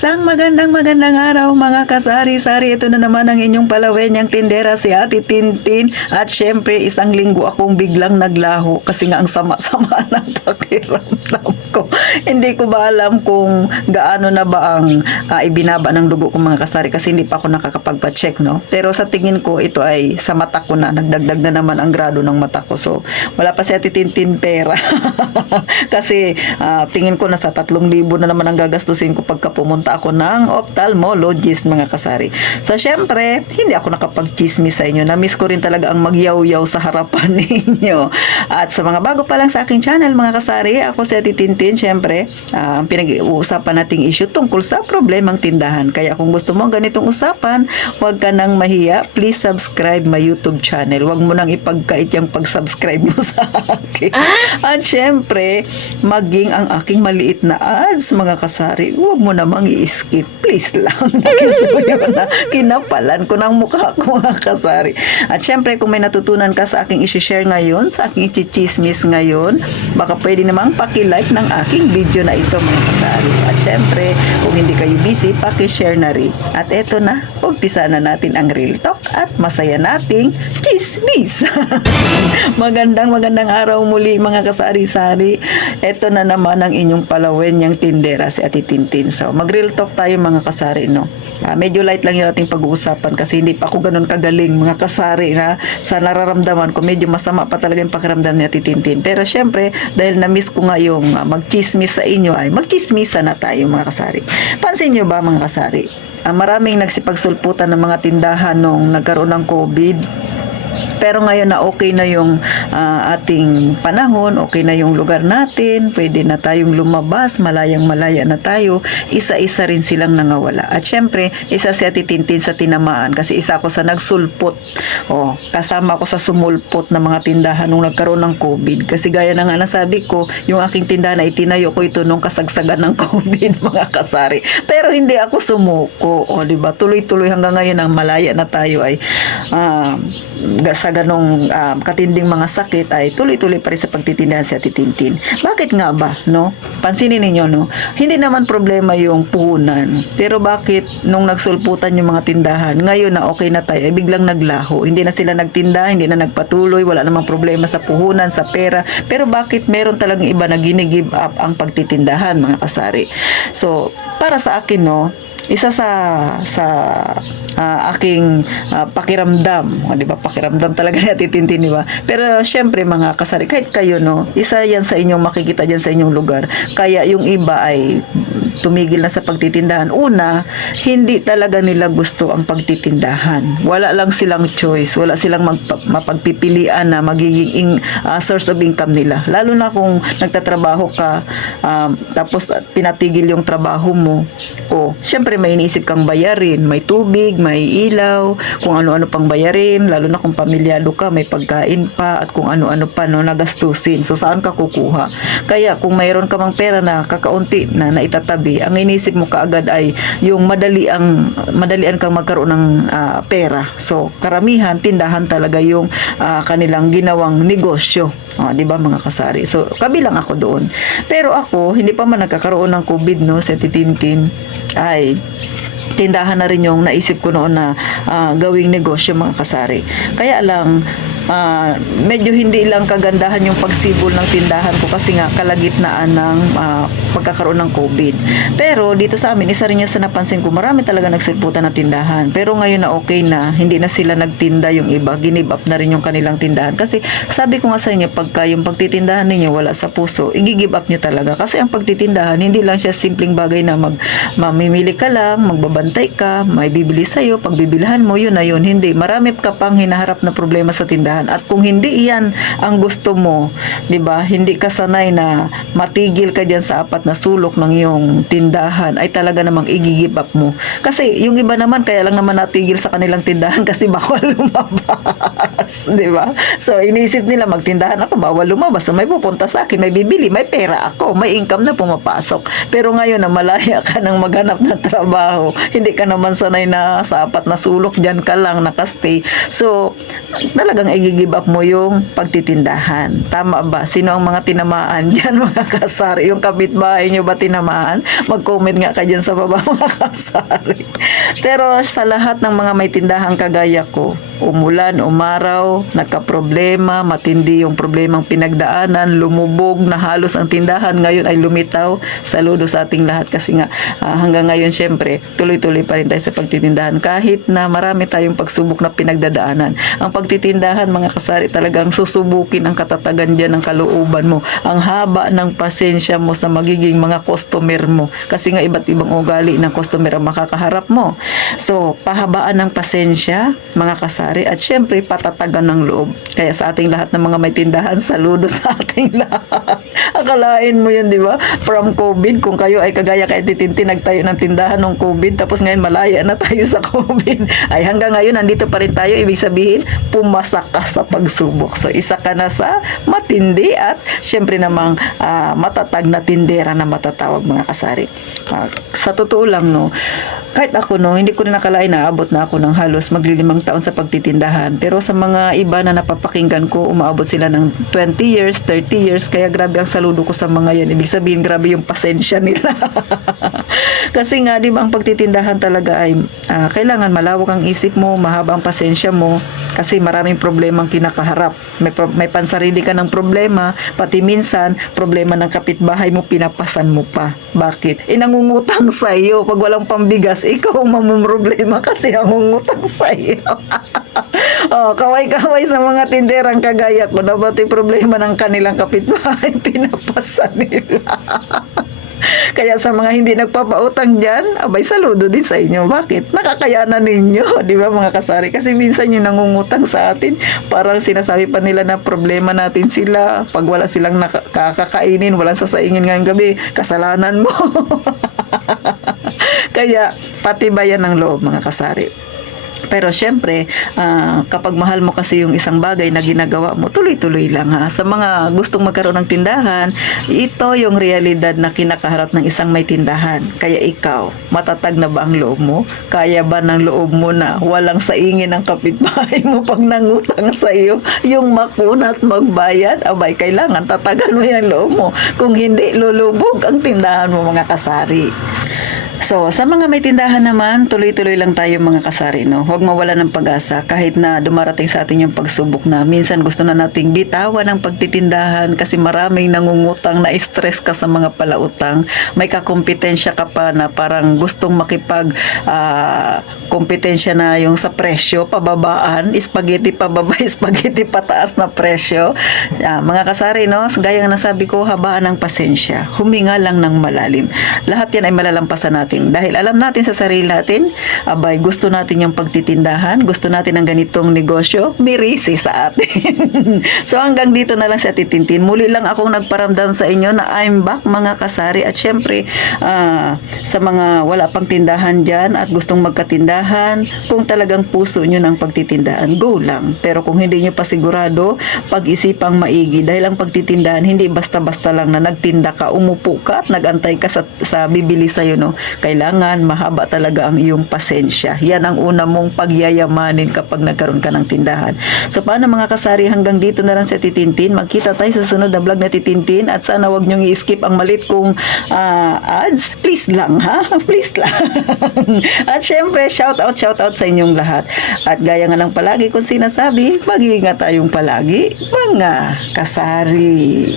Isang magandang araw mga kasari-sari. Ito na naman ang inyong palawenyang tindera si Ate Tintin. At syempre isang linggo akong biglang naglaho kasi nga ang sama-sama ng pakiramdam ko. Hindi ko ba alam kung gaano na ba ang ibinaba ng dugo ko mga kasari kasi hindi pa ako nakakapagpa-check, no? Pero sa tingin ko ito ay sa mata ko na. Nagdagdag na naman ang grado ng mata ko. So wala pa si Ate Tintin pera. Kasi tingin ko na sa 3,000 na naman ang gagastusin ko pagka pumunta ako ng ophthalmologist mga kasari. So syempre, hindi ako nakapag-chismis sa inyo. Na-miss ko rin talaga ang magyaw-yaw sa harapan ninyo. At sa mga bago pa lang sa aking channel mga kasari, ako si Ate Tintin, syempre, pinag-uusapan nating issue tungkol sa problemang tindahan. Kaya kung gusto mo ganitong usapan, huwag ka nang mahiya. Please subscribe my YouTube channel. Huwag mo nang ipagkait yung pag-subscribe mo sa akin. At syempre, maging ang aking maliit na ads mga kasari, huwag mo namang i-skip. Please lang. Nakisuyo na. Kinapalan ko ng mukha ko mga kasari. At syempre, kung may natutunan ka sa aking isi-share ngayon, sa aking i-chismis ngayon, baka pwede namang paki-like ng aking video na ito mga kasari. At syempre, kung hindi kayo busy, paki-share na rin. At eto na, umpisa na natin ang real talk at masaya nating chismis. Magandang araw muli mga kasari-sari. Eto na naman ang inyong palawenyang tindera si Ate Tintin. So, mag-real talk tayo mga kasari, no? Medyo light lang yung ating pag-uusapan kasi hindi pa ako ganun kagaling mga kasari na sa nararamdaman ko. Medyo masama pa talaga yung pakiramdam ni Ate Tintin. Pero syempre, dahil na-miss ko nga yung mag-chismis sa inyo, ay mag-chismisa na tayo mga kasari. Pansin nyo ba mga kasari? Maraming nagsipagsulputan ng mga tindahan nung nagkaroon ng COVID. Pero ngayon na okay na yung ating panahon, okay na yung lugar natin, pwede na tayong lumabas, malayang-malaya na tayo, isa-isa rin silang nangawala. At syempre, isa si Ate Tintin sa tinamaan kasi isa ako sa nagsulpot. Kasama ako sa sumulpot ng mga tindahan nung nagkaroon ng COVID. Kasi gaya na nga nasabi ko, yung aking tindahan na itinayo ko ito nung kasagsagan ng COVID, mga kasari. Pero hindi ako sumuko. Diba? Tuloy-tuloy hanggang ngayon ang malaya na tayo ay sa ganong katinding mga sakit ay tuloy-tuloy pa rin sa pagtitindahan si Ate Tintin. Bakit nga ba, no? Pansinin ninyo, no? Hindi naman problema yung puhunan. Pero bakit nung nagsulputan yung mga tindahan, ngayon na okay na tayo, ay biglang naglaho. Hindi na sila nagtinda, hindi na nagpatuloy, wala namang problema sa puhunan, sa pera. Pero bakit meron talagang iba na gini-give up ang pagtitindahan, mga kasari? So, para sa akin, no, isa sa aking pakiramdam, di ba? Pakiramdam talaga ni Ate Tintin, di ba? Pero syempre mga kasari, kahit kayo, no, isa yan sa inyong makikita dyan sa inyong lugar. Kaya yung iba ay tumigil na sa pagtitindahan. Una, hindi talaga nila gusto ang pagtitindahan. Wala lang silang choice. Wala silang mapagpipilian na magiging source of income nila. Lalo na kung nagtatrabaho ka, tapos pinatigil yung trabaho mo. Syempre may iniisip kang bayarin. May tubig, may ilaw, kung ano-ano pang bayarin. Lalo na kung pamilyado ka, may pagkain pa, at kung ano-ano pa, no, nagastusin. So, saan ka kukuha? Kaya, kung mayroon ka mang pera na kakaunti na naitatabi, ang inisip mo kaagad ay yung madalian kang magkaroon ng pera. So, karamihan, tindahan talaga yung kanilang ginawang negosyo. Di ba mga kasari? So, kabilang ako doon. Pero ako, hindi pa man nagkakaroon ng COVID, no, sa Ate Tintin, ay tindahan na rin yung naisip ko noon na gawing negosyo mga kasari. Kaya lang, medyo hindi lang kagandahan yung pagsibol ng tindahan ko kasi nga kalagitnaan ng pagkakaroon ng COVID. Pero dito sa amin, isa rin yan sa napansin ko, marami talaga nagsilputan na tindahan. Pero ngayon na okay na, hindi na sila nagtinda yung iba, ginib up na rin yung kanilang tindahan. Kasi sabi ko nga sa inyo, pagka yung pagtitindahan ninyo wala sa puso, i-give up nyo talaga. Kasi ang pagtitindahan, hindi lang siya simpleng bagay na mamimili ka lang, magbabantay ka, may bibili sa'yo, pagbibilhan mo, yun na yun. Hindi. Marami ka pang hinaharap na problema sa tindahan. At kung hindi iyan ang gusto mo, 'di ba? Hindi ka sanay na matigil ka diyan sa apat na sulok ng iyong tindahan, ay talaga namang i-give up mo. Kasi yung iba naman kaya lang naman natigil sa kanilang tindahan kasi bawal lumabas, 'di ba? So iniisip nila magtindahan ako, bawal lumabas. So, may pupunta sa akin, may bibili, may pera ako, may income na pumapasok. Pero ngayon na malaya ka nang maghanap ng trabaho, hindi ka naman sanay na sa apat na sulok, diyan ka lang nakastay. So talagang i-give up mo yung pagtitindahan. Tama ba? Sino ang mga tinamaan dyan mga kasari? Yung kapitbahay nyo ba tinamaan? Mag-comment nga ka dyan sa baba mga kasari. Pero sa lahat ng mga may tindahan kagaya ko, umulan, umaraw, nagka-problema, matindi yung problemang pinagdaanan, lumubog na halos ang tindahan, ngayon ay lumitaw. Saludo sa ating lahat kasi nga hanggang ngayon syempre, tuloy-tuloy pa rin tayo sa pagtitindahan kahit na marami tayong pagsubok na pinagdadaanan. Ang pagtitindahan mga kasari talagang susubukin ang katatagan dyan ng kalooban mo, ang haba ng pasensya mo sa magiging mga customer mo kasi nga iba't ibang ugali ng customer ang makakaharap mo. So, pahabaan ng pasensya mga kasari at syempre patatagan ng loob. Kaya sa ating lahat ng mga may tindahan, saludo sa ating lahat. Akalain mo yun, di ba? From COVID, kung kayo ay kagaya kay Titintin, nagtayo ng tindahan ng COVID, tapos ngayon malaya na tayo sa COVID. Ay hanggang ngayon, nandito pa rin tayo. Ibig sabihin, pumasa ka sa pagsubok. So, isa ka na sa matindi at syempre namang matatag na tindera na matatawag mga kasari. Sa totoo lang, no, kahit ako, no, hindi ko rin nakalain na abot na ako ng halos maglilimang taon sa pagtitindahan. Pero sa mga iba na napapakinggan ko, umaabot sila ng 20 years, 30 years. Kaya grabe ang saludo ko sa mga yan. Ibig sabihin, grabe yung pasensya nila. Kasi nga, di ba, ang pagtitindahan talaga ay kailangan malawak ang isip mo, mahaba ang pasensya mo. Kasi maraming problemang kinakaharap. May pansarili ka ng problema, pati minsan, problema ng kapitbahay mo, pinapasan mo pa. Bakit? Nangungutang sa iyo. Pag walang pambigas, ikaw ang mamumroblema kasi ang ngungutang sa iyo. Kaway-kaway sa mga tinderang kagaya ko na pati problema ng kanilang kapitbahay, pinapasan nila. Kaya sa mga hindi nagpapautang dyan, abay saludo din sa inyo. Bakit? Nakakayanan ninyo, di ba mga kasari? Kasi minsan yung nangungutang sa atin, parang sinasabi pa nila na problema natin sila. Pag wala silang nakakainin, walang sasaingin ngayong gabi, kasalanan mo. Kaya patibayan ng loob mga kasari. Pero syempre, kapag mahal mo kasi yung isang bagay na ginagawa mo, tuloy-tuloy lang ha. Sa mga gustong magkaroon ng tindahan, ito yung realidad na kinakaharap ng isang may tindahan. Kaya ikaw, matatag na ba ang loob mo? Kaya ba ng loob mo na walang saingin ng kapitbahay mo pag nangutang sa iyo? Yung makuna at magbayad, abay, kailangan tatagan mo yung loob mo. Kung hindi, lulubog ang tindahan mo mga kasari. So, sa mga may tindahan naman, tuloy-tuloy lang tayo mga kasari, no? Huwag mawala ng pag-asa kahit na dumarating sa atin yung pagsubok na minsan gusto na nating bitawan ng pagtitindahan kasi maraming nangungutang na stress ka sa mga palautang. May kakompetensya ka pa na parang gustong makipag kompetensya na yung sa presyo, pababaan, spaghetti pababa, spaghetti pataas na presyo. Mga kasari, no? Gaya nga nasabi ko, habaan ng pasensya. Huminga lang ng malalim. Lahat yan ay malalampasan natin. Dahil alam natin sa sarili natin, abay, gusto natin yung pagtitindahan, gusto natin ang ganitong negosyo, birisi sa atin. So hanggang dito na lang sa Titintin. Muli lang akong nagparamdam sa inyo na I'm back mga kasari at syempre sa mga wala pang tindahan dyan at gustong magkatindahan, kung talagang puso nyo ng pagtitindahan, go lang. Pero kung hindi nyo pa sigurado, pag-isipang maigi dahil ang pagtitindahan hindi basta-basta lang na nagtinda ka, umupo ka at nagantay ka sa bibili sa'yo, no? Kailangan mahaba talaga ang iyong pasensya. Yan ang una mong pagyayamanin kapag nagkaroon ka ng tindahan. So paano mga kasari, hanggang dito na lang sa Titintin. Magkita tayo sa sunod na vlog na Titintin at sana wag niyong i-skip ang malit kong ads. Please lang ha? Please lang. At syempre, shout out sa inyong lahat. At gaya nga ng palagi kong sinasabi, mag-iingat tayong palagi mga kasari.